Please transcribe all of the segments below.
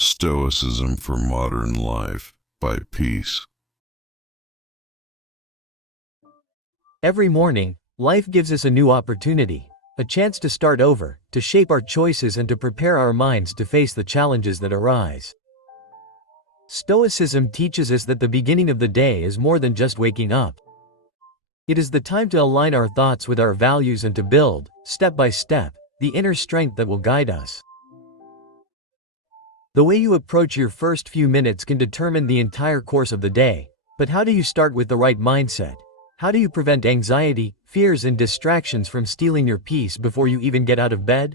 Stoicism for Modern Life by Peace. Every morning, life gives us a new opportunity, a chance to start over, to shape our choices and to prepare our minds to face the challenges that arise. Stoicism teaches us that the beginning of the day is more than just waking up. It is the time to align our thoughts with our values and to build, step by step, the inner strength that will guide us. The way you approach your first few minutes can determine the entire course of the day, but how do you start with the right mindset? How do you prevent anxiety, fears and distractions from stealing your peace before you even get out of bed?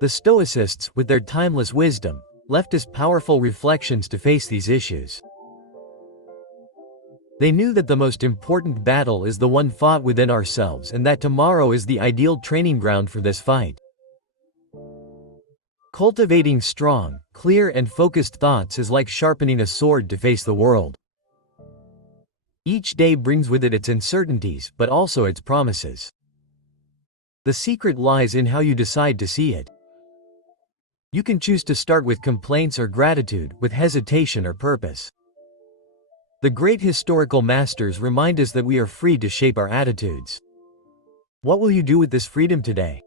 The Stoicists, with their timeless wisdom, left us powerful reflections to face these issues. They knew that the most important battle is the one fought within ourselves and that tomorrow is the ideal training ground for this fight. Cultivating strong, clear and focused thoughts is like sharpening a sword to face the world. Each day brings with it its uncertainties, but also its promises. The secret lies in how you decide to see it. You can choose to start with complaints or gratitude, with hesitation or purpose. The great historical masters remind us that we are free to shape our attitudes. What will you do with this freedom today?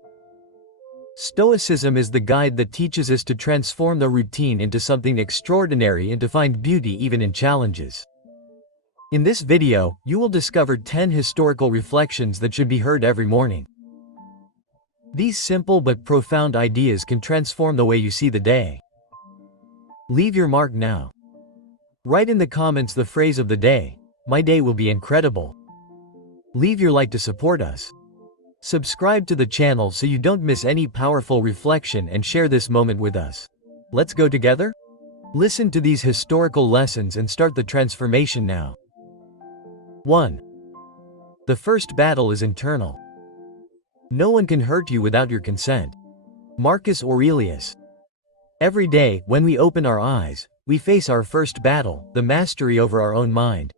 Stoicism is the guide that teaches us to transform the routine into something extraordinary and to find beauty even in challenges. In this video, you will discover 10 historical reflections that should be heard every morning. These simple but profound ideas can transform the way you see the day. Leave your mark now. Write in the comments the phrase of the day, "My day will be incredible." Leave your like to support us. Subscribe to the channel so you don't miss any powerful reflection and share this moment with us. Let's go together? Listen to these historical lessons and start the transformation now. 1. The first battle is internal. No one can hurt you without your consent. Marcus Aurelius. Every day, when we open our eyes, we face our first battle, the mastery over our own mind.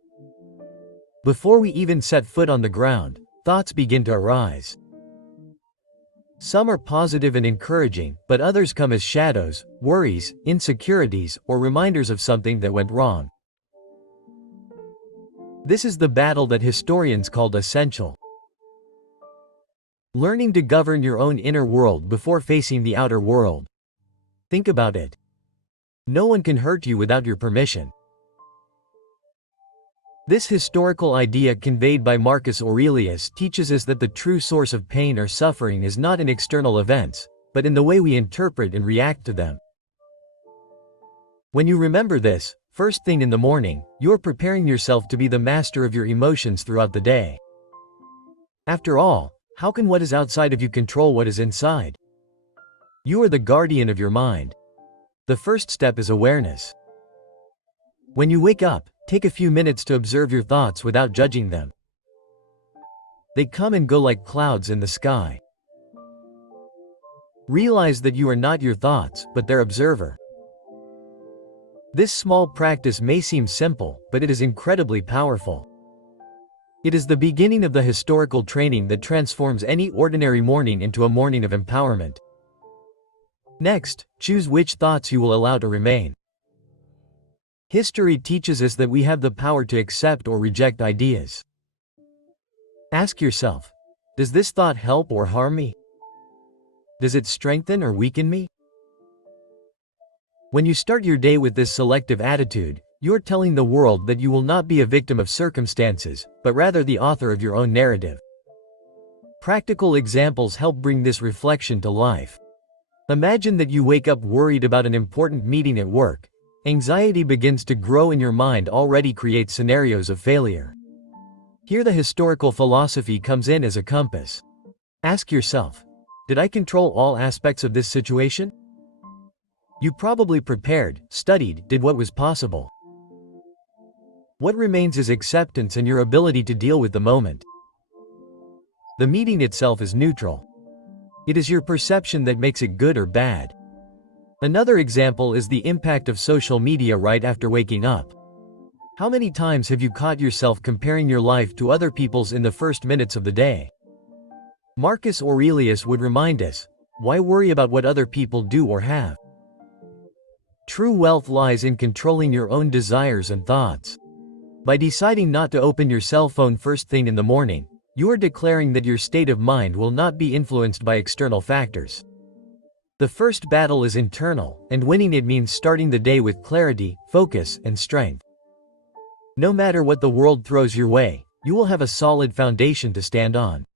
Before we even set foot on the ground, thoughts begin to arise. Some are positive and encouraging, but others come as shadows, worries, insecurities, or reminders of something that went wrong. This is the battle that historians called essential. Learning to govern your own inner world before facing the outer world. Think about it. No one can hurt you without your permission. This historical idea conveyed by Marcus Aurelius teaches us that the true source of pain or suffering is not in external events, but in the way we interpret and react to them. When you remember this, first thing in the morning, you're preparing yourself to be the master of your emotions throughout the day. After all, how can what is outside of you control what is inside? You are the guardian of your mind. The first step is awareness. When you wake up, take a few minutes to observe your thoughts without judging them. They come and go like clouds in the sky. Realize that you are not your thoughts, but their observer. This small practice may seem simple, but it is incredibly powerful. It is the beginning of the historical training that transforms any ordinary morning into a morning of empowerment. Next, choose which thoughts you will allow to remain. History teaches us that we have the power to accept or reject ideas. Ask yourself, does this thought help or harm me? Does it strengthen or weaken me? When you start your day with this selective attitude, you're telling the world that you will not be a victim of circumstances, but rather the author of your own narrative. Practical examples help bring this reflection to life. Imagine that you wake up worried about an important meeting at work. Anxiety begins to grow in your mind, already creates scenarios of failure. Here the historical philosophy comes in as a compass. Ask yourself, did I control all aspects of this situation? You probably prepared, studied, did what was possible. What remains is acceptance and your ability to deal with the moment. The meeting itself is neutral. It is your perception that makes it good or bad. Another example is the impact of social media right after waking up. How many times have you caught yourself comparing your life to other people's in the first minutes of the day? Marcus Aurelius would remind us, why worry about what other people do or have? True wealth lies in controlling your own desires and thoughts. By deciding not to open your cell phone first thing in the morning, you are declaring that your state of mind will not be influenced by external factors. The first battle is internal, and winning it means starting the day with clarity, focus, and strength. No matter what the world throws your way, you will have a solid foundation to stand on.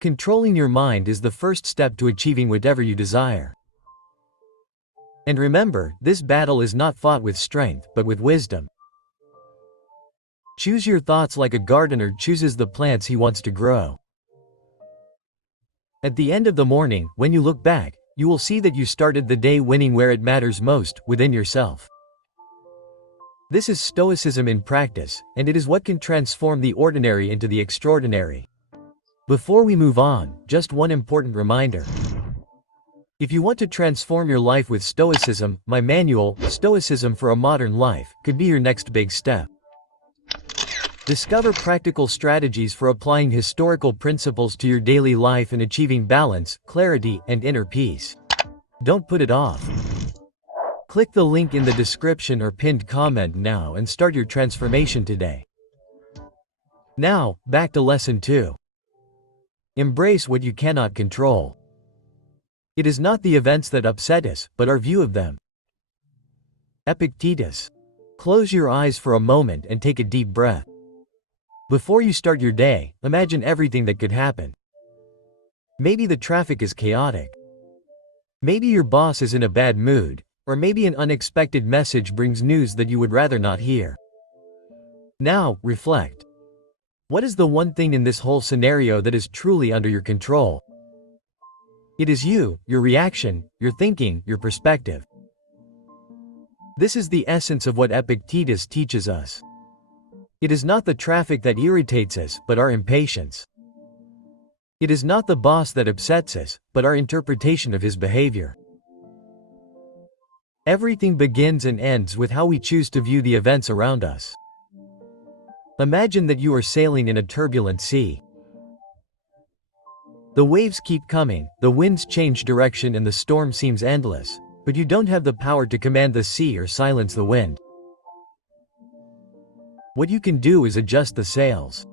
Controlling your mind is the first step to achieving whatever you desire. And remember, this battle is not fought with strength, but with wisdom. Choose your thoughts like a gardener chooses the plants he wants to grow. At the end of the morning, when you look back, you will see that you started the day winning where it matters most, within yourself. This is Stoicism in practice, and it is what can transform the ordinary into the extraordinary. Before we move on, just one important reminder. If you want to transform your life with Stoicism, my manual, Stoicism for a Modern Life, could be your next big step. Discover practical strategies for applying historical principles to your daily life and achieving balance, clarity, and inner peace. Don't put it off. Click the link in the description or pinned comment now and start your transformation today. Now, back to Lesson 2. Embrace what you cannot control. It is not the events that upset us, but our view of them. Epictetus. Close your eyes for a moment and take a deep breath. Before you start your day, imagine everything that could happen. Maybe the traffic is chaotic. Maybe your boss is in a bad mood, or maybe an unexpected message brings news that you would rather not hear. Now, reflect. What is the one thing in this whole scenario that is truly under your control? It is you, your reaction, your thinking, your perspective. This is the essence of what Epictetus teaches us. It is not the traffic that irritates us, but our impatience. It is not the boss that upsets us, but our interpretation of his behavior. Everything begins and ends with how we choose to view the events around us. Imagine that you are sailing in a turbulent sea. The waves keep coming, the winds change direction and the storm seems endless, but you don't have the power to command the sea or silence the wind. What you can do is adjust the sails.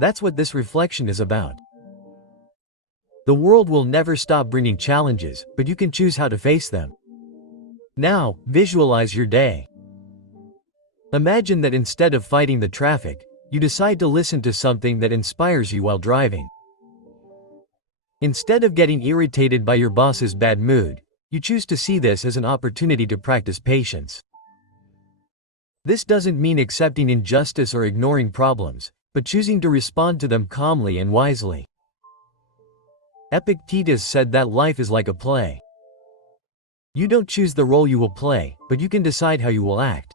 That's what this reflection is about. The world will never stop bringing challenges, but you can choose how to face them. Now, visualize your day. Imagine that instead of fighting the traffic, you decide to listen to something that inspires you while driving. Instead of getting irritated by your boss's bad mood, you choose to see this as an opportunity to practice patience. This doesn't mean accepting injustice or ignoring problems, but choosing to respond to them calmly and wisely. Epictetus said that life is like a play. You don't choose the role you will play, but you can decide how you will act.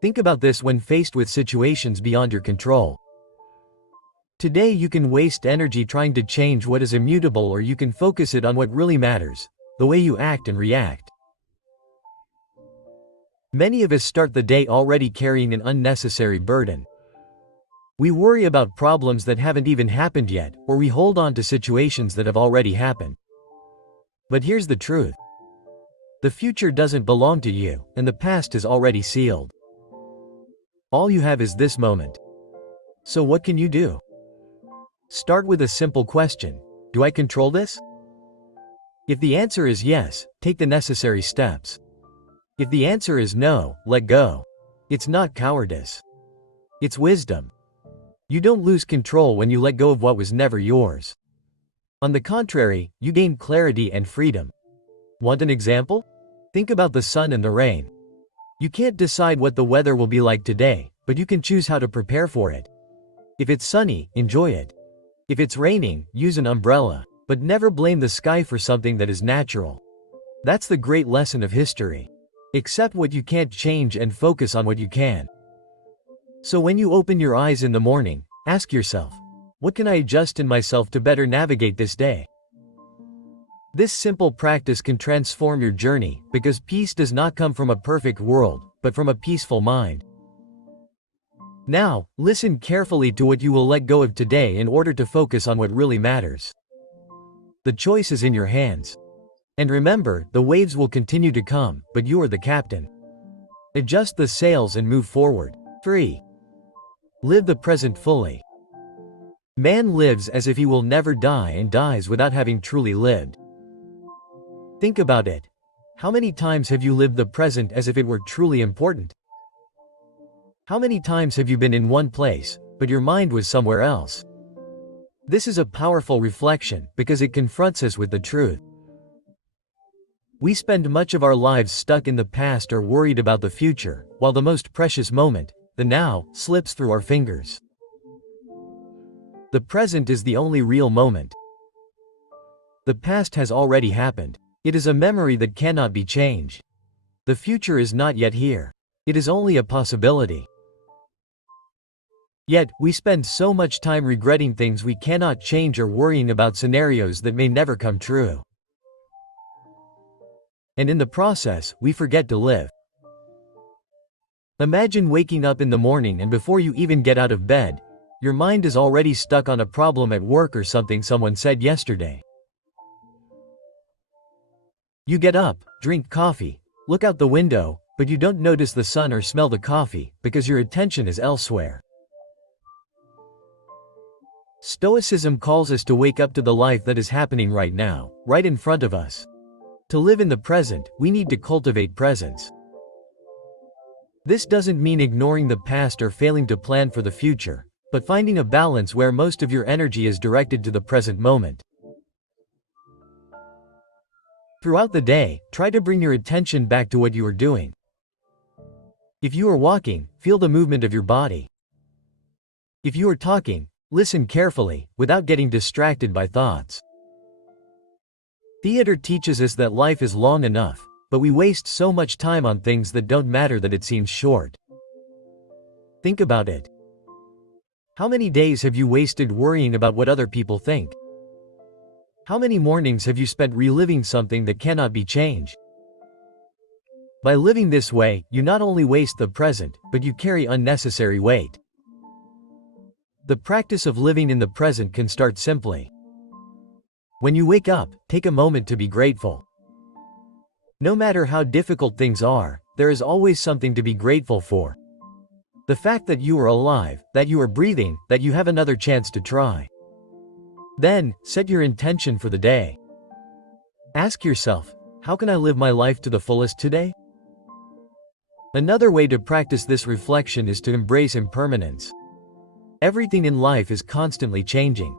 Think about this when faced with situations beyond your control. Today you can waste energy trying to change what is immutable, or you can focus it on what really matters, the way you act and react. Many of us start the day already carrying an unnecessary burden. We worry about problems that haven't even happened yet, or we hold on to situations that have already happened. But here's the truth. The future doesn't belong to you, and the past is already sealed. All you have is this moment. So what can you do? Start with a simple question. Do I control this? If the answer is yes, take the necessary steps. If the answer is no, let go. It's not cowardice. It's wisdom. You don't lose control when you let go of what was never yours. On the contrary, you gain clarity and freedom. Want an example? Think about the sun and the rain. You can't decide what the weather will be like today, but you can choose how to prepare for it. If it's sunny, enjoy it. If it's raining, use an umbrella, but never blame the sky for something that is natural. That's the great lesson of history. Accept what you can't change and focus on what you can. So when you open your eyes in the morning, ask yourself, what can I adjust in myself to better navigate this day? This simple practice can transform your journey, because peace does not come from a perfect world, but from a peaceful mind. Now, listen carefully to what you will let go of today in order to focus on what really matters. The choice is in your hands. And remember, the waves will continue to come, but you are the captain. Adjust the sails and move forward. 3. Live the present fully. Man lives as if he will never die and dies without having truly lived. Think about it. How many times have you lived the present as if it were truly important? How many times have you been in one place, but your mind was somewhere else? This is a powerful reflection because it confronts us with the truth. We spend much of our lives stuck in the past or worried about the future, while the most precious moment, the now, slips through our fingers. The present is the only real moment. The past has already happened. It is a memory that cannot be changed. The future is not yet here. It is only a possibility. Yet, we spend so much time regretting things we cannot change or worrying about scenarios that may never come true. And in the process, we forget to live. Imagine waking up in the morning and before you even get out of bed, your mind is already stuck on a problem at work or something someone said yesterday. You get up, drink coffee, look out the window, but you don't notice the sun or smell the coffee, because your attention is elsewhere. Stoicism calls us to wake up to the life that is happening right now, right in front of us. To live in the present, we need to cultivate presence. This doesn't mean ignoring the past or failing to plan for the future, but finding a balance where most of your energy is directed to the present moment. Throughout the day, try to bring your attention back to what you are doing. If you are walking, feel the movement of your body. If you are talking, listen carefully, without getting distracted by thoughts. Theater teaches us that life is long enough, but we waste so much time on things that don't matter that it seems short. Think about it. How many days have you wasted worrying about what other people think? How many mornings have you spent reliving something that cannot be changed? By living this way, you not only waste the present, but you carry unnecessary weight. The practice of living in the present can start simply. When you wake up, take a moment to be grateful. No matter how difficult things are, there is always something to be grateful for. The fact that you are alive, that you are breathing, that you have another chance to try. Then, set your intention for the day. Ask yourself, how can I live my life to the fullest today? Another way to practice this reflection is to embrace impermanence. Everything in life is constantly changing.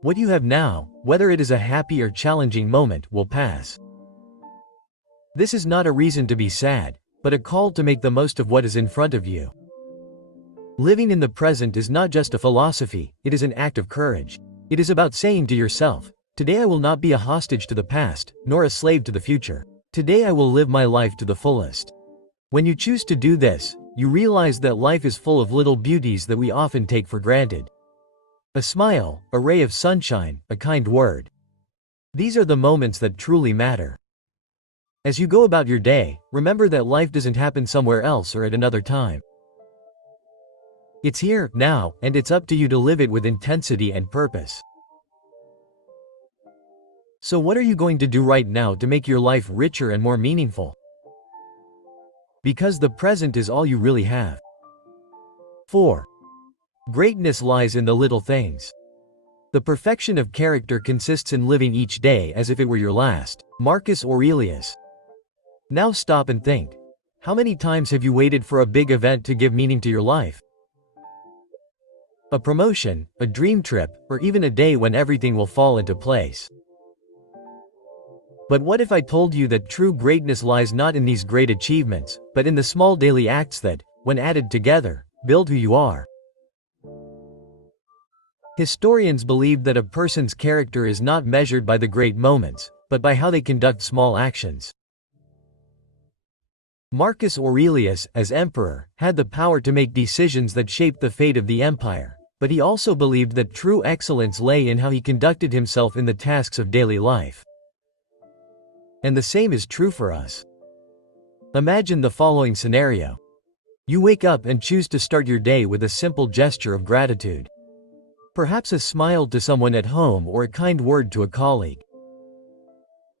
What you have now, whether it is a happy or challenging moment, will pass. This is not a reason to be sad, but a call to make the most of what is in front of you. Living in the present is not just a philosophy, it is an act of courage. It is about saying to yourself, today I will not be a hostage to the past, nor a slave to the future. Today I will live my life to the fullest. When you choose to do this, you realize that life is full of little beauties that we often take for granted. A smile, a ray of sunshine, a kind word. These are the moments that truly matter. As you go about your day, remember that life doesn't happen somewhere else or at another time. It's here, now, and it's up to you to live it with intensity and purpose. So what are you going to do right now to make your life richer and more meaningful? Because the present is all you really have. 4. Greatness lies in the little things. The perfection of character consists in living each day as if it were your last. Marcus Aurelius. Now stop and think. How many times have you waited for a big event to give meaning to your life? A promotion, a dream trip, or even a day when everything will fall into place. But what if I told you that true greatness lies not in these great achievements, but in the small daily acts that, when added together, build who you are? Historians believe that a person's character is not measured by the great moments, but by how they conduct small actions. Marcus Aurelius, as emperor, had the power to make decisions that shaped the fate of the empire. But he also believed that true excellence lay in how he conducted himself in the tasks of daily life. And the same is true for us. Imagine the following scenario. You wake up and choose to start your day with a simple gesture of gratitude. Perhaps a smile to someone at home or a kind word to a colleague.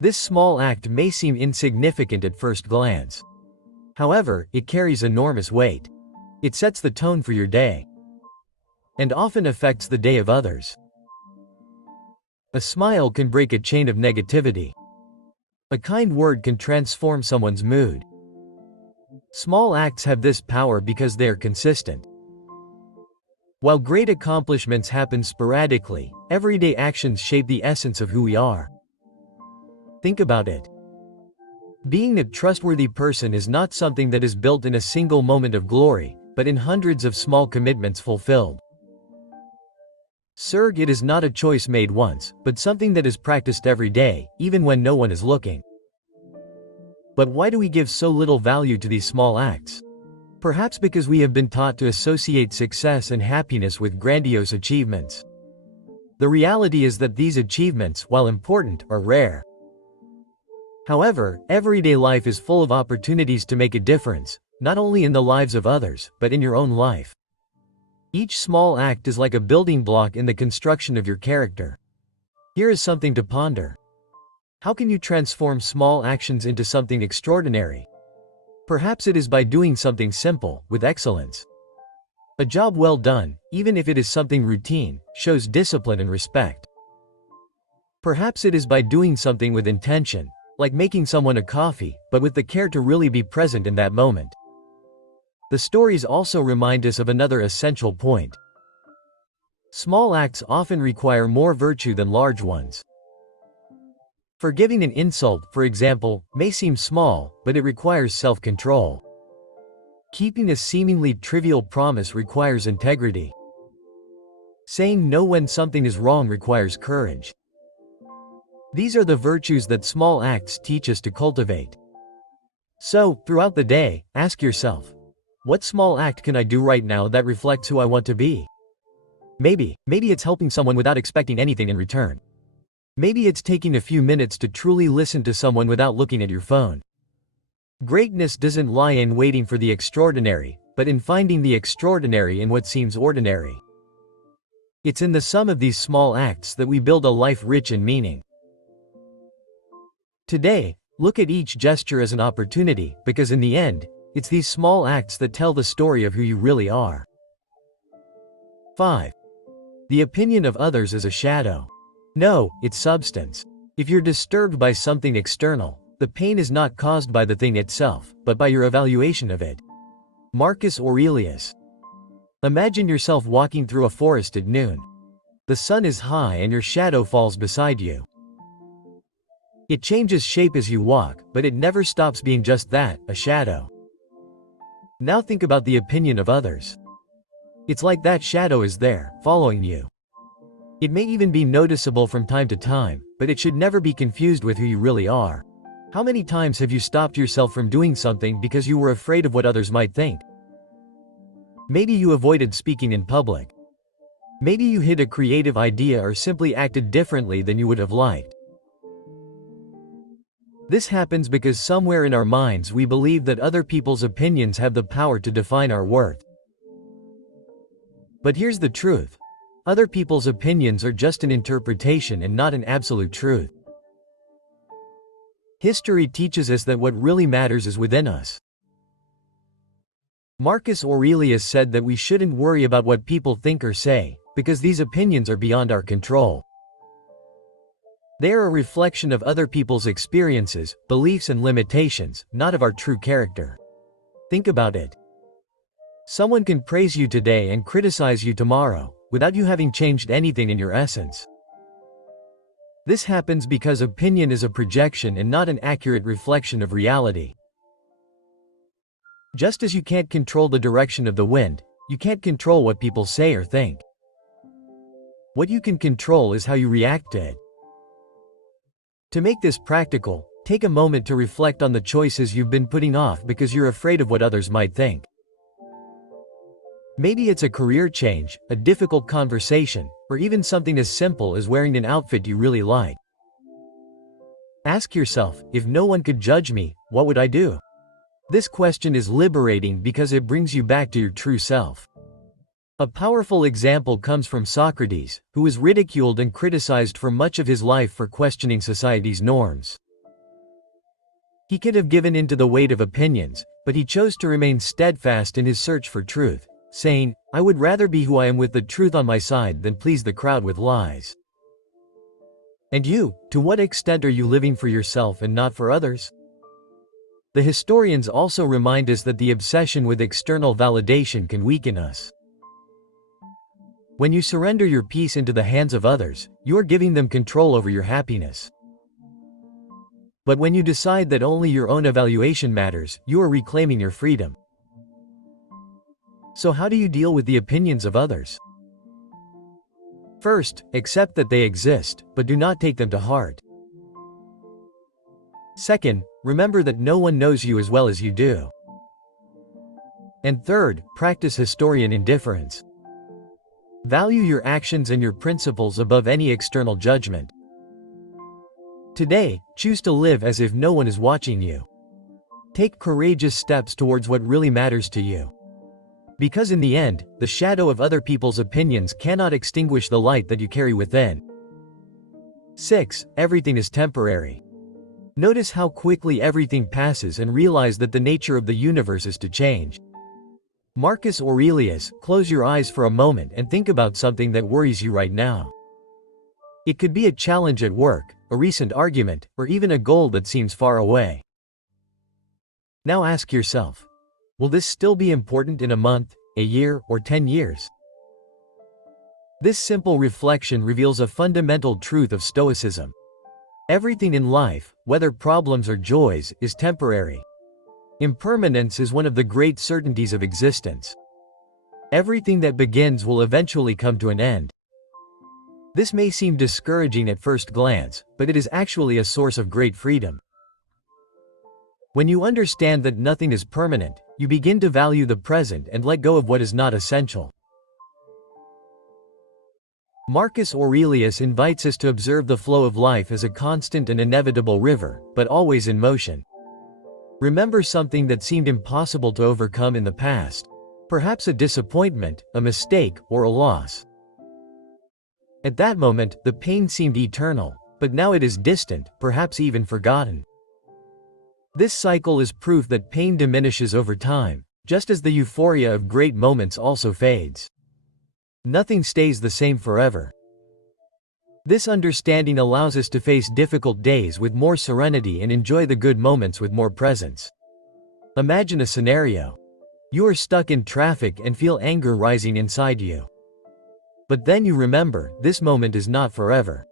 This small act may seem insignificant at first glance. However, it carries enormous weight. It sets the tone for your day, and often affects the day of others. A smile can break a chain of negativity. A kind word can transform someone's mood. Small acts have this power because they are consistent. While great accomplishments happen sporadically, everyday actions shape the essence of who we are. Think about it. Being a trustworthy person is not something that is built in a single moment of glory, but in hundreds of small commitments fulfilled. It is not a choice made once, but something that is practiced every day, even when no one is looking. But why do we give so little value to these small acts? Perhaps because we have been taught to associate success and happiness with grandiose achievements. The reality is that these achievements, while important, are rare. However, everyday life is full of opportunities to make a difference, not only in the lives of others, but in your own life. Each small act is like a building block in the construction of your character. Here is something to ponder. How can you transform small actions into something extraordinary? Perhaps it is by doing something simple, with excellence. A job well done, even if it is something routine, shows discipline and respect. Perhaps it is by doing something with intention, like making someone a coffee, but with the care to really be present in that moment. The stories also remind us of another essential point. Small acts often require more virtue than large ones. Forgiving an insult, for example, may seem small, but it requires self-control. Keeping a seemingly trivial promise requires integrity. Saying no when something is wrong requires courage. These are the virtues that small acts teach us to cultivate. So, throughout the day, ask yourself, what small act can I do right now that reflects who I want to be? Maybe it's helping someone without expecting anything in return. Maybe it's taking a few minutes to truly listen to someone without looking at your phone. Greatness doesn't lie in waiting for the extraordinary, but in finding the extraordinary in what seems ordinary. It's in the sum of these small acts that we build a life rich in meaning. Today, look at each gesture as an opportunity, because in the end, it's these small acts that tell the story of who you really are. 5. The opinion of others is a shadow. No, it's substance. If you're disturbed by something external, the pain is not caused by the thing itself, but by your evaluation of it. Marcus Aurelius. Imagine yourself walking through a forest at noon. The sun is high and your shadow falls beside you. It changes shape as you walk, but it never stops being just that, a shadow. Now think about the opinion of others. It's like that shadow is there, following you. It may even be noticeable from time to time, but it should never be confused with who you really are. How many times have you stopped yourself from doing something because you were afraid of what others might think? Maybe you avoided speaking in public. Maybe you hid a creative idea or simply acted differently than you would have liked. This happens because somewhere in our minds we believe that other people's opinions have the power to define our worth. But here's the truth. Other people's opinions are just an interpretation and not an absolute truth. History teaches us that what really matters is within us. Marcus Aurelius said that we shouldn't worry about what people think or say, because these opinions are beyond our control. They are a reflection of other people's experiences, beliefs and limitations, not of our true character. Think about it. Someone can praise you today and criticize you tomorrow, without you having changed anything in your essence. This happens because opinion is a projection and not an accurate reflection of reality. Just as you can't control the direction of the wind, you can't control what people say or think. What you can control is how you react to it. To make this practical, take a moment to reflect on the choices you've been putting off because you're afraid of what others might think. Maybe it's a career change, a difficult conversation, or even something as simple as wearing an outfit you really like. Ask yourself, if no one could judge me, what would I do? This question is liberating because it brings you back to your true self. A powerful example comes from Socrates, who was ridiculed and criticized for much of his life for questioning society's norms. He could have given in to the weight of opinions, but he chose to remain steadfast in his search for truth, saying, "I would rather be who I am with the truth on my side than please the crowd with lies." And you, to what extent are you living for yourself and not for others? The historians also remind us that the obsession with external validation can weaken us. When you surrender your peace into the hands of others, you are giving them control over your happiness. But when you decide that only your own evaluation matters, you are reclaiming your freedom. So how do you deal with the opinions of others? First, accept that they exist, but do not take them to heart. Second, remember that no one knows you as well as you do. And third, practice historian indifference. Value your actions and your principles above any external judgment. Today, choose to live as if no one is watching you. Take courageous steps towards what really matters to you. Because in the end, the shadow of other people's opinions cannot extinguish the light that you carry within. 6. Everything is temporary. Notice how quickly everything passes and realize that the nature of the universe is to change. Marcus Aurelius, close your eyes for a moment and think about something that worries you right now. It could be a challenge at work, a recent argument, or even a goal that seems far away. Now ask yourself, will this still be important in a month, a year, or 10 years? This simple reflection reveals a fundamental truth of Stoicism. Everything in life, whether problems or joys, is temporary. Impermanence is one of the great certainties of existence. Everything that begins will eventually come to an end. This may seem discouraging at first glance, but it is actually a source of great freedom. When you understand that nothing is permanent, you begin to value the present and let go of what is not essential. Marcus Aurelius invites us to observe the flow of life as a constant and inevitable river, but always in motion. Remember something that seemed impossible to overcome in the past, perhaps a disappointment, a mistake, or a loss. At that moment, the pain seemed eternal, but now it is distant, perhaps even forgotten. This cycle is proof that pain diminishes over time, just as the euphoria of great moments also fades. Nothing stays the same forever. This understanding allows us to face difficult days with more serenity and enjoy the good moments with more presence. Imagine a scenario. You are stuck in traffic and feel anger rising inside you. But then you remember, this moment is not forever.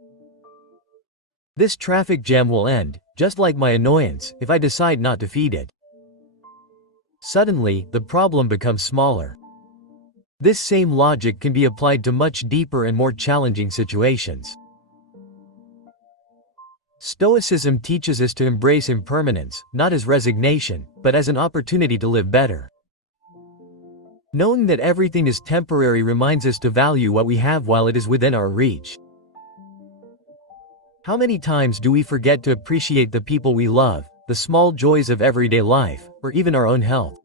This traffic jam will end, just like my annoyance, if I decide not to feed it. Suddenly, the problem becomes smaller. This same logic can be applied to much deeper and more challenging situations. Stoicism teaches us to embrace impermanence, not as resignation, but as an opportunity to live better. Knowing that everything is temporary reminds us to value what we have while it is within our reach. How many times do we forget to appreciate the people we love, the small joys of everyday life, or even our own health?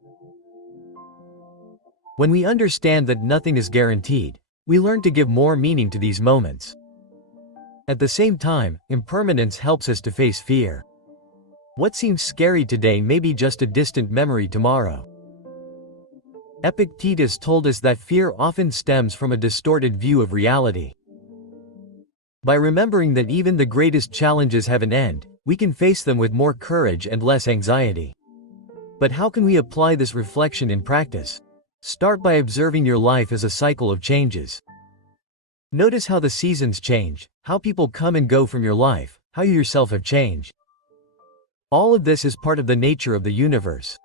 When we understand that nothing is guaranteed, we learn to give more meaning to these moments. At the same time, impermanence helps us to face fear. What seems scary today may be just a distant memory tomorrow. Epictetus told us that fear often stems from a distorted view of reality. By remembering that even the greatest challenges have an end, we can face them with more courage and less anxiety. But how can we apply this reflection in practice? Start by observing your life as a cycle of changes. Notice how the seasons change, how people come and go from your life, how you yourself have changed. All of this is part of the nature of the universe.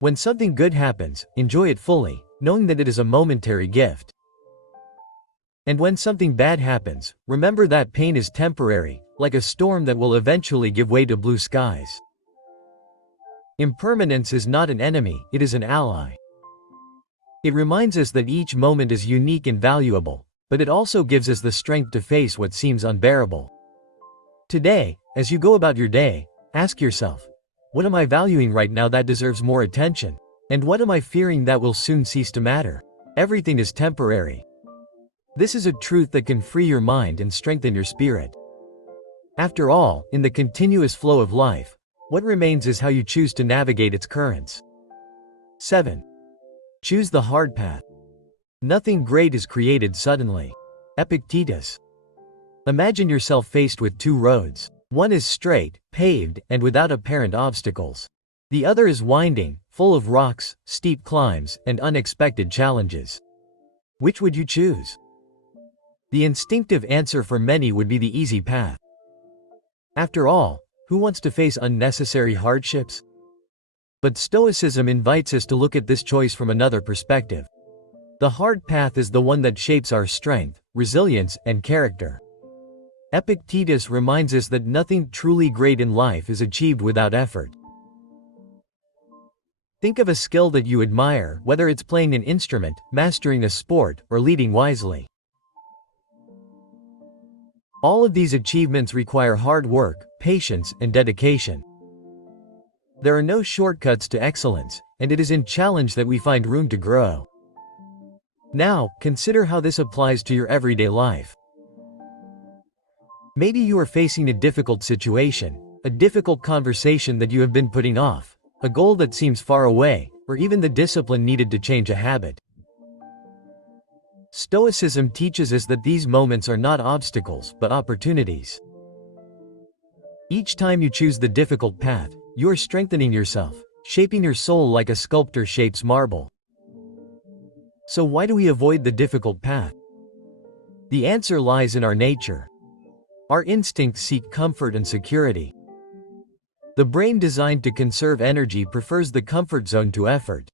When something good happens, enjoy it fully, knowing that it is a momentary gift. And when something bad happens, remember that pain is temporary, like a storm that will eventually give way to blue skies. Impermanence is not an enemy, it is an ally. It reminds us that each moment is unique and valuable, but it also gives us the strength to face what seems unbearable. Today, as you go about your day, ask yourself, what am I valuing right now that deserves more attention? And what am I fearing that will soon cease to matter? Everything is temporary. This is a truth that can free your mind and strengthen your spirit. After all, in the continuous flow of life, What remains is how you choose to navigate its currents. 7. Choose the hard path. Nothing great is created suddenly. Epictetus. Imagine yourself faced with two roads. One is straight, paved, and without apparent obstacles. The other is winding, full of rocks, steep climbs, and unexpected challenges. Which would you choose? The instinctive answer for many would be the easy path. After all, who wants to face unnecessary hardships? But Stoicism invites us to look at this choice from another perspective. The hard path is the one that shapes our strength, resilience, and character. Epictetus reminds us that nothing truly great in life is achieved without effort. Think of a skill that you admire, whether it's playing an instrument, mastering a sport, or leading wisely. All of these achievements require hard work, patience, and dedication. There are no shortcuts to excellence, and it is in challenge that we find room to grow. Now, consider how this applies to your everyday life. Maybe you are facing a difficult situation, a difficult conversation that you have been putting off, a goal that seems far away, or even the discipline needed to change a habit. Stoicism teaches us that these moments are not obstacles, but opportunities. Each time you choose the difficult path, you are strengthening yourself, shaping your soul like a sculptor shapes marble. So why do we avoid the difficult path? The answer lies in our nature. Our instincts seek comfort and security. The brain designed to conserve energy prefers the comfort zone to effort.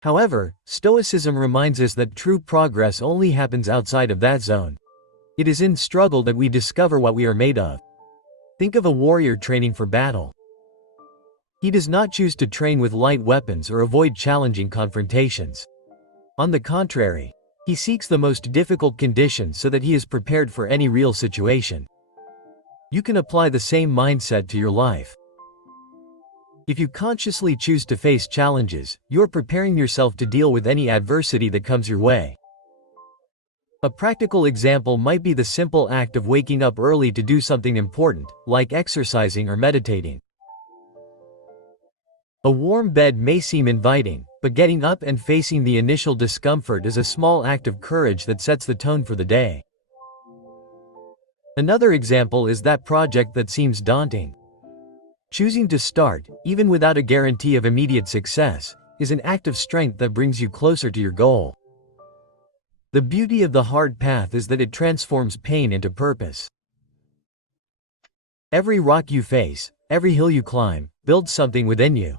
However, Stoicism reminds us that true progress only happens outside of that zone. It is in struggle that we discover what we are made of. Think of a warrior training for battle. He does not choose to train with light weapons or avoid challenging confrontations. On the contrary, he seeks the most difficult conditions so that he is prepared for any real situation. You can apply the same mindset to your life. If you consciously choose to face challenges, you're preparing yourself to deal with any adversity that comes your way. A practical example might be the simple act of waking up early to do something important, like exercising or meditating. A warm bed may seem inviting, but getting up and facing the initial discomfort is a small act of courage that sets the tone for the day. Another example is that project that seems daunting. Choosing to start, even without a guarantee of immediate success, is an act of strength that brings you closer to your goal. The beauty of the hard path is that it transforms pain into purpose. Every rock you face, every hill you climb, builds something within you.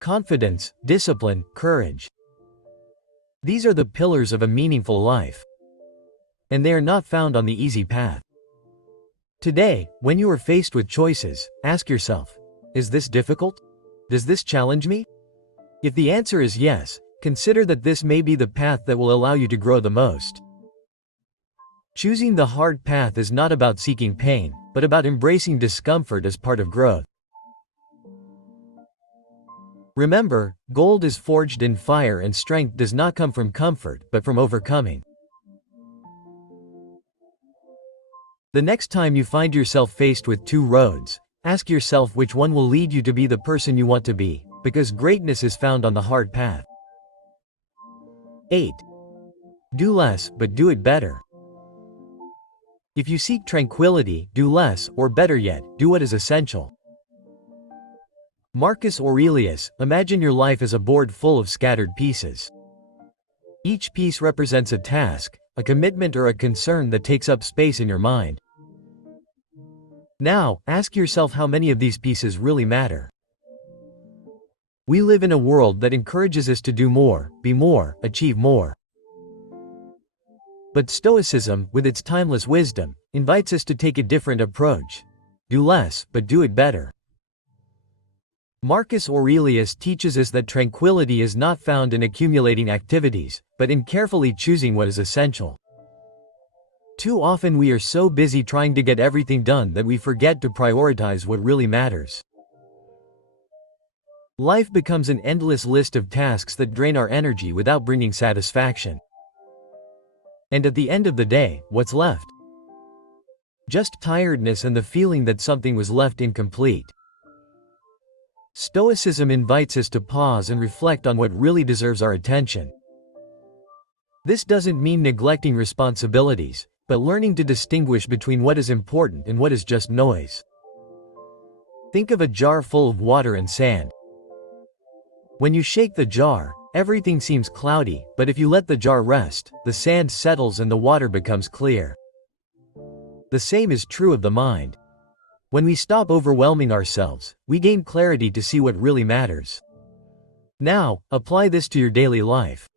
Confidence, discipline, courage. These are the pillars of a meaningful life. And they are not found on the easy path. Today, when you are faced with choices, ask yourself, is this difficult? Does this challenge me? If the answer is yes, consider that this may be the path that will allow you to grow the most. Choosing the hard path is not about seeking pain, but about embracing discomfort as part of growth. Remember, gold is forged in fire and strength does not come from comfort, but from overcoming. The next time you find yourself faced with two roads, ask yourself which one will lead you to be the person you want to be, because greatness is found on the hard path. 8. Do less, but do it better. If you seek tranquility, do less, or better yet, do what is essential. Marcus Aurelius, imagine your life as a board full of scattered pieces. Each piece represents a task, a commitment or a concern that takes up space in your mind. Now, ask yourself how many of these pieces really matter. We live in a world that encourages us to do more, be more, achieve more. But Stoicism, with its timeless wisdom, invites us to take a different approach. Do less, but do it better. Marcus Aurelius teaches us that tranquility is not found in accumulating activities, but in carefully choosing what is essential. Too often we are so busy trying to get everything done that we forget to prioritize what really matters. Life becomes an endless list of tasks that drain our energy without bringing satisfaction. And at the end of the day, what's left? just tiredness and the feeling that something was left incomplete. Stoicism invites us to pause and reflect on what really deserves our attention. This doesn't mean neglecting responsibilities, but learning to distinguish between what is important and what is just noise. Think of a jar full of water and sand. When you shake the jar, everything seems cloudy, but if you let the jar rest, the sand settles and the water becomes clear. The same is true of the mind. When we stop overwhelming ourselves, we gain clarity to see what really matters. Now, apply this to your daily life.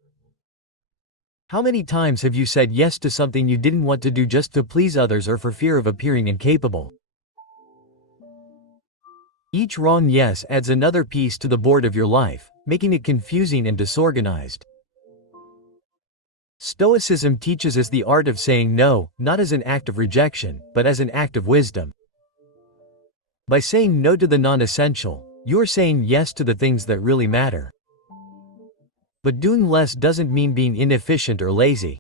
How many times have you said yes to something you didn't want to do just to please others or for fear of appearing incapable? Each wrong yes adds another piece to the board of your life, making it confusing and disorganized. Stoicism teaches us the art of saying no, not as an act of rejection, but as an act of wisdom. By saying no to the non-essential, you're saying yes to the things that really matter. But doing less doesn't mean being inefficient or lazy.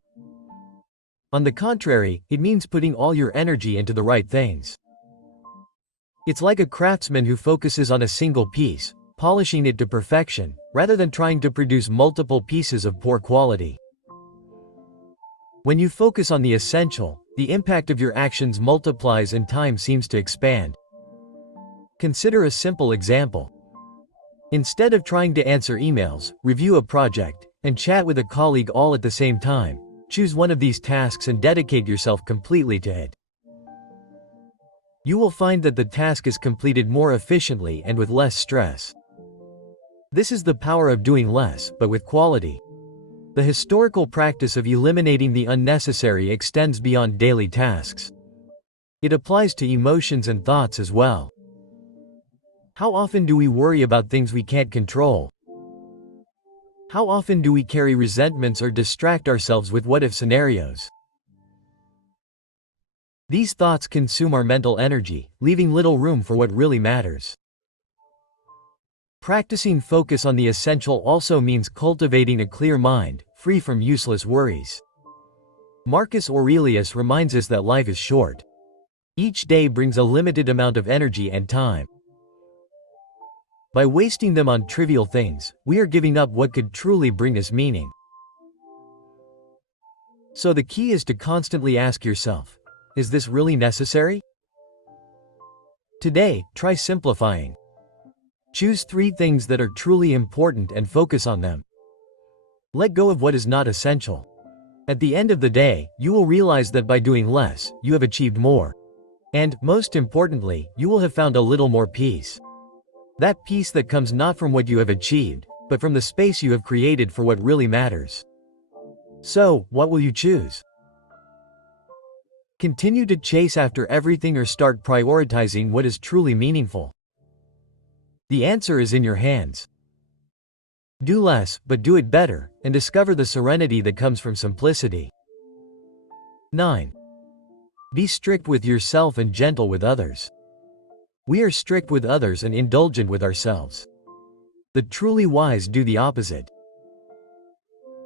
On the contrary, it means putting all your energy into the right things. It's like a craftsman who focuses on a single piece, polishing it to perfection, rather than trying to produce multiple pieces of poor quality. When you focus on the essential, the impact of your actions multiplies and time seems to expand. Consider a simple example. Instead of trying to answer emails, review a project, and chat with a colleague all at the same time, choose one of these tasks and dedicate yourself completely to it. You will find that the task is completed more efficiently and with less stress. This is the power of doing less, but with quality. The historical practice of eliminating the unnecessary extends beyond daily tasks. It applies to emotions and thoughts as well. How often do we worry about things we can't control? How often do we carry resentments or distract ourselves with what-if scenarios? These thoughts consume our mental energy, leaving little room for what really matters. Practicing focus on the essential also means cultivating a clear mind, free from useless worries. Marcus Aurelius reminds us that life is short. Each day brings a limited amount of energy and time. By wasting them on trivial things, we are giving up what could truly bring us meaning. So the key is to constantly ask yourself, is this really necessary? Today, try simplifying. Choose 3 things that are truly important and focus on them. Let go of what is not essential. At the end of the day, you will realize that by doing less, you have achieved more. And, most importantly, you will have found a little more peace. That peace that comes not from what you have achieved, but from the space you have created for what really matters. So, what will you choose? Continue to chase after everything or start prioritizing what is truly meaningful? The answer is in your hands. Do less, but do it better, and discover the serenity that comes from simplicity. 9. Be strict with yourself and gentle with others. We are strict with others and indulgent with ourselves. The truly wise do the opposite.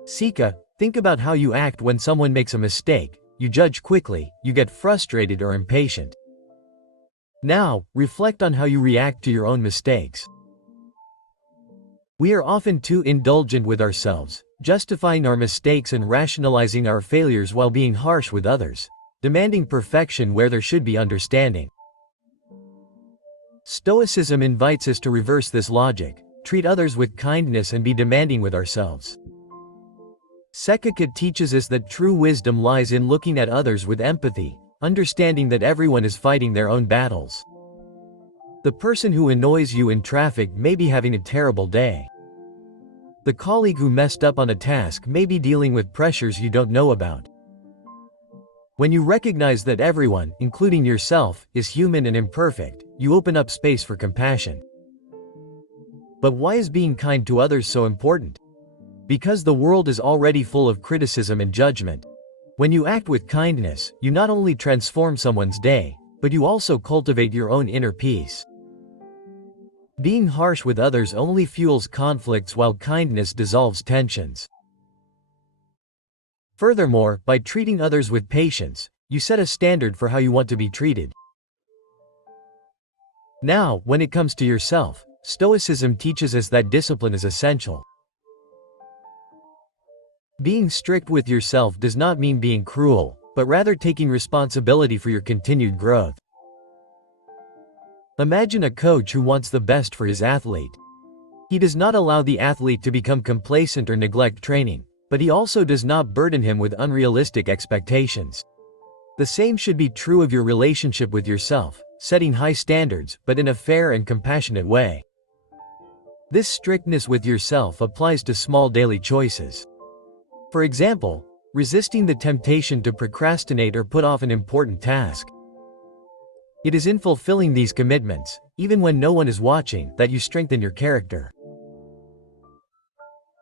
Sika, think about how you act when someone makes a mistake. You judge quickly, you get frustrated or impatient. Now, reflect on how you react to your own mistakes. We are often too indulgent with ourselves, justifying our mistakes and rationalizing our failures while being harsh with others, demanding perfection where there should be understanding. Stoicism invites us to reverse this logic, treat others with kindness and be demanding with ourselves. Seneca teaches us that true wisdom lies in looking at others with empathy, understanding that everyone is fighting their own battles. The person who annoys you in traffic may be having a terrible day. The colleague who messed up on a task may be dealing with pressures you don't know about. When you recognize that everyone, including yourself, is human and imperfect, you open up space for compassion. But why is being kind to others so important? Because the world is already full of criticism and judgment. When you act with kindness, you not only transform someone's day, but you also cultivate your own inner peace. Being harsh with others only fuels conflicts while kindness dissolves tensions. Furthermore, by treating others with patience, you set a standard for how you want to be treated. Now, when it comes to yourself, Stoicism teaches us that discipline is essential. Being strict with yourself does not mean being cruel, but rather taking responsibility for your continued growth. Imagine a coach who wants the best for his athlete. He does not allow the athlete to become complacent or neglect training, but he also does not burden him with unrealistic expectations. The same should be true of your relationship with yourself, setting high standards, but in a fair and compassionate way. This strictness with yourself applies to small daily choices. For example, resisting the temptation to procrastinate or put off an important task. It is in fulfilling these commitments, even when no one is watching, that you strengthen your character.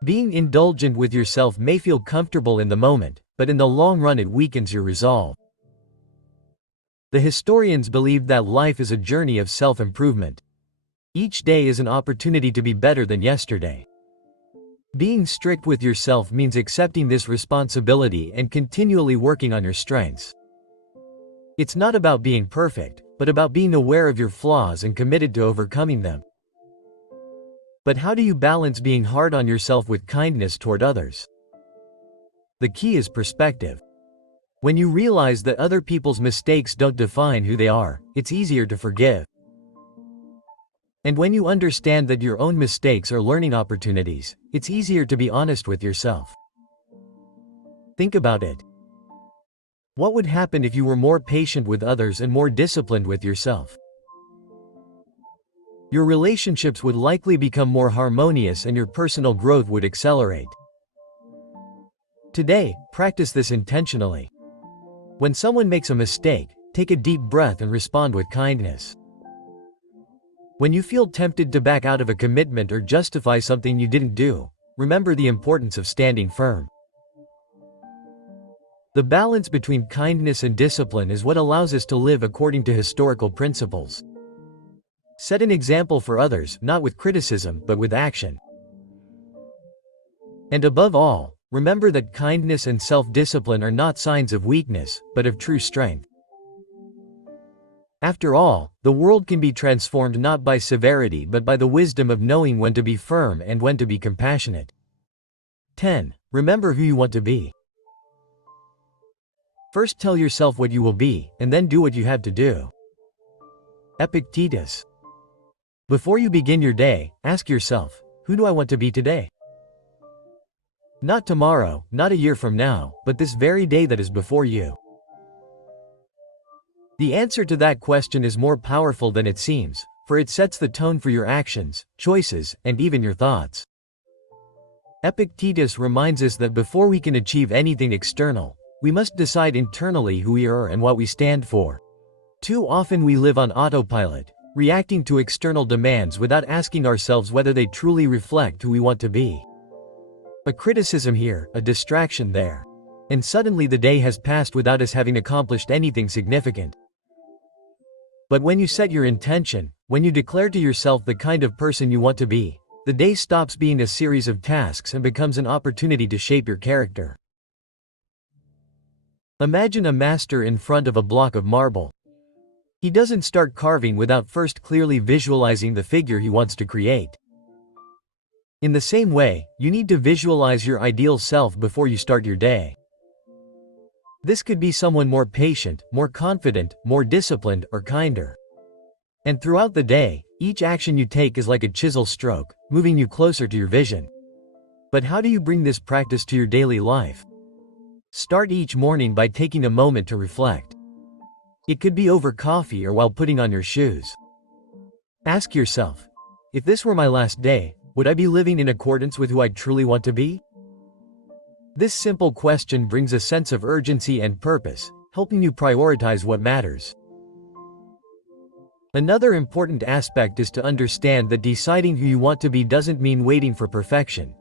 Being indulgent with yourself may feel comfortable in the moment, but in the long run it weakens your resolve. The historians believed that life is a journey of self-improvement. Each day is an opportunity to be better than yesterday. Being strict with yourself means accepting this responsibility and continually working on your strengths. It's not about being perfect, but about being aware of your flaws and committed to overcoming them. But how do you balance being hard on yourself with kindness toward others? The key is perspective. When you realize that other people's mistakes don't define who they are, it's easier to forgive. And when you understand that your own mistakes are learning opportunities, it's easier to be honest with yourself. Think about it. What would happen if you were more patient with others and more disciplined with yourself? Your relationships would likely become more harmonious and your personal growth would accelerate. Today, practice this intentionally. When someone makes a mistake, take a deep breath and respond with kindness. When you feel tempted to back out of a commitment or justify something you didn't do, remember the importance of standing firm. The balance between kindness and discipline is what allows us to live according to historical principles. Set an example for others, not with criticism, but with action. And above all, remember that kindness and self-discipline are not signs of weakness, but of true strength. After all, the world can be transformed not by severity but by the wisdom of knowing when to be firm and when to be compassionate. 10. Remember who you want to be. First tell yourself what you will be, and then do what you have to do. Epictetus. Before you begin your day, ask yourself, who do I want to be today? Not tomorrow, not a year from now, but this very day that is before you. The answer to that question is more powerful than it seems, for it sets the tone for your actions, choices, and even your thoughts. Epictetus reminds us that before we can achieve anything external, we must decide internally who we are and what we stand for. Too often we live on autopilot, reacting to external demands without asking ourselves whether they truly reflect who we want to be. A criticism here, a distraction there. And suddenly the day has passed without us having accomplished anything significant. But when you set your intention, when you declare to yourself the kind of person you want to be, the day stops being a series of tasks and becomes an opportunity to shape your character. Imagine a master in front of a block of marble. He doesn't start carving without first clearly visualizing the figure he wants to create. In the same way, you need to visualize your ideal self before you start your day. This could be someone more patient, more confident, more disciplined, or kinder. And throughout the day, each action you take is like a chisel stroke, moving you closer to your vision. But how do you bring this practice to your daily life? Start each morning by taking a moment to reflect. It could be over coffee or while putting on your shoes. Ask yourself, if this were my last day, would I be living in accordance with who I truly want to be? This simple question brings a sense of urgency and purpose, helping you prioritize what matters. Another important aspect is to understand that deciding who you want to be doesn't mean waiting for perfection.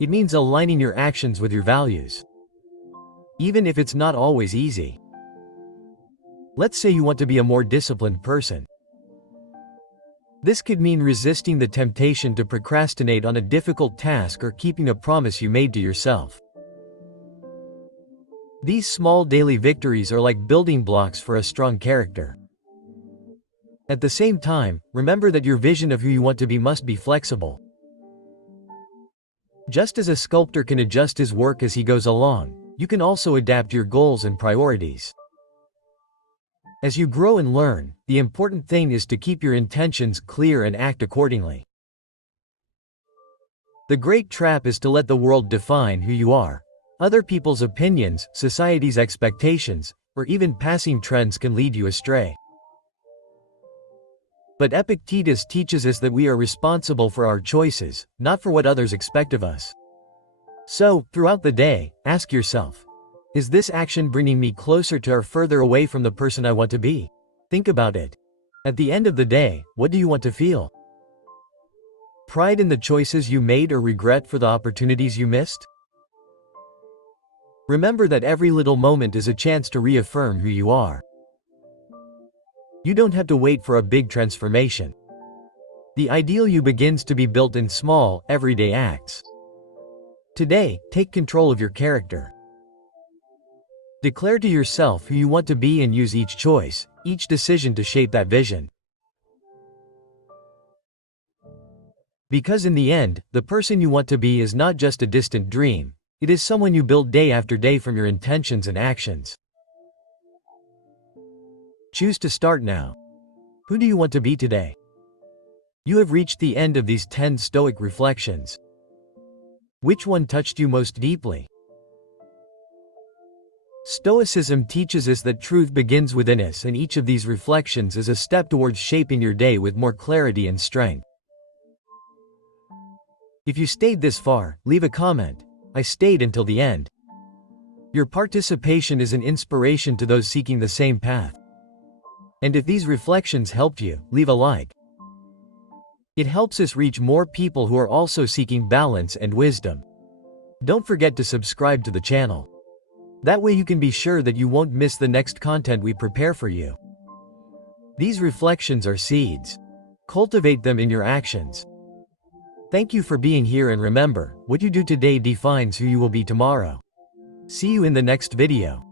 It means aligning your actions with your values. Even if it's not always easy. Let's say you want to be a more disciplined person. This could mean resisting the temptation to procrastinate on a difficult task or keeping a promise you made to yourself. These small daily victories are like building blocks for a strong character. At the same time, remember that your vision of who you want to be must be flexible. Just as a sculptor can adjust his work as he goes along, you can also adapt your goals and priorities. As you grow and learn, the important thing is to keep your intentions clear and act accordingly. The great trap is to let the world define who you are. Other people's opinions, society's expectations, or even passing trends can lead you astray. But Epictetus teaches us that we are responsible for our choices, not for what others expect of us. So, throughout the day, ask yourself, is this action bringing me closer to or further away from the person I want to be? Think about it. At the end of the day, what do you want to feel? Pride in the choices you made or regret for the opportunities you missed? Remember that every little moment is a chance to reaffirm who you are. You don't have to wait for a big transformation. The ideal you begins to be built in small, everyday acts. Today, take control of your character. Declare to yourself who you want to be and use each choice, each decision to shape that vision. Because in the end, the person you want to be is not just a distant dream, it is someone you build day after day from your intentions and actions. Choose to start now. Who do you want to be today? You have reached the end of these 10 Stoic reflections. Which one touched you most deeply? Stoicism teaches us that truth begins within us, and each of these reflections is a step towards shaping your day with more clarity and strength. If you stayed this far, leave a comment. I stayed until the end. Your participation is an inspiration to those seeking the same path. And if these reflections helped you, leave a like. It helps us reach more people who are also seeking balance and wisdom. Don't forget to subscribe to the channel. That way you can be sure that you won't miss the next content we prepare for you. These reflections are seeds. Cultivate them in your actions. Thank you for being here, and remember, what you do today defines who you will be tomorrow. See you in the next video.